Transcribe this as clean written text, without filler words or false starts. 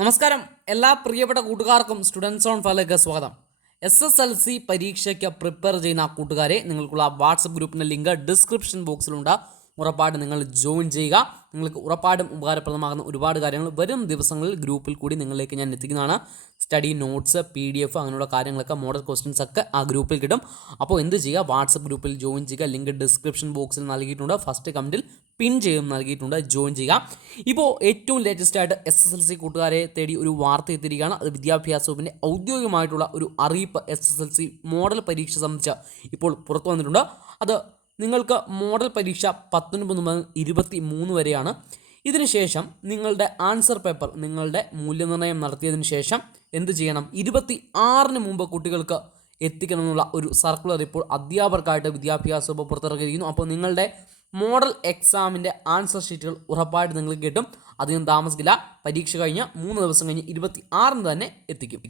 നമസ്കാരം. എല്ലാ പ്രിയപ്പെട്ട കൂട്ടുകാർക്കും സ്റ്റുഡൻസ് ഓൺ ഫയറിലേക്ക് സ്വാഗതം. SSLC പരീക്ഷയ്ക്ക് പ്രിപ്പയർ ചെയ്യുന്ന കൂട്ടുകാരെ, നിങ്ങൾക്കുള്ള വാട്സപ്പ് ഗ്രൂപ്പിൻ്റെ ലിങ്ക് ഡിസ്ക്രിപ്ഷൻ ബോക്സിലുണ്ട്. ഉറപ്പായിട്ടും നിങ്ങൾ ജോയിൻ ചെയ്യുക. നിങ്ങൾക്ക് ഉറപ്പായിട്ടും ഉപകാരപ്രദമാകുന്ന ഒരുപാട് കാര്യങ്ങൾ വരും ദിവസങ്ങളിൽ ഗ്രൂപ്പിൽ കൂടി നിങ്ങളിലേക്ക് ഞാൻ എത്തിക്കുന്നതാണ്. സ്റ്റഡി നോട്ട്സ്, PDF അങ്ങനെയുള്ള കാര്യങ്ങളൊക്കെ, മോഡൽ ക്വസ്റ്റ്യൻസ് ഒക്കെ ആ ഗ്രൂപ്പിൽ കിട്ടും. അപ്പോൾ എന്ത് ചെയ്യുക, വാട്സപ്പ് ഗ്രൂപ്പിൽ ജോയിൻ ചെയ്യുക. ലിങ്ക് ഡിസ്ക്രിപ്ഷൻ ബോക്സിൽ നൽകിയിട്ടുണ്ട്, ഫസ്റ്റ് കമൻറ്റിൽ പിൻ ചെയ്യും നൽകിയിട്ടുണ്ട്, ജോയിൻ ചെയ്യുക. ഇപ്പോൾ ഏറ്റവും ലേറ്റസ്റ്റ് ആയിട്ട് SSLC കൂട്ടുകാരെ തേടി ഒരു വാർത്ത എത്തിയിരിക്കുകയാണ്. അത് വിദ്യാഭ്യാസ വകുപ്പിൻ്റെ ഔദ്യോഗികമായിട്ടുള്ള ഒരു അറിയിപ്പ് SSLC മോഡൽ പരീക്ഷ സംബന്ധിച്ച് ഇപ്പോൾ പുറത്തു വന്നിട്ടുണ്ട്. അത് നിങ്ങൾക്ക് മോഡൽ പരീക്ഷ 19 മുതൽ 23 വരെയാണ്. ഇതിനുശേഷം നിങ്ങളുടെ ആൻസർ പേപ്പർ, നിങ്ങളുടെ മൂല്യനിർണ്ണയം നടത്തിയതിനു ശേഷം എന്ത് ചെയ്യണം, 26-ന് മുമ്പ് കുട്ടികൾക്ക് എത്തിക്കണമെന്നുള്ള ഒരു സർക്കുലർ ഇപ്പോൾ അധ്യാപകർക്കായിട്ട് വിദ്യാഭ്യാസ വകുപ്പ് പുറത്തിറക്കിയിരിക്കുന്നു. അപ്പോൾ നിങ്ങളുടെ മോഡൽ എക്സാമിൻ്റെ ആൻസർ ഷീറ്റുകൾ ഉറപ്പായിട്ട് നിങ്ങൾക്ക് കിട്ടും. അധികം താമസിക്കില്ല. പരീക്ഷ കഴിഞ്ഞ് 3 ദിവസം കഴിഞ്ഞ് 26-ന് തന്നെ എത്തിക്കും.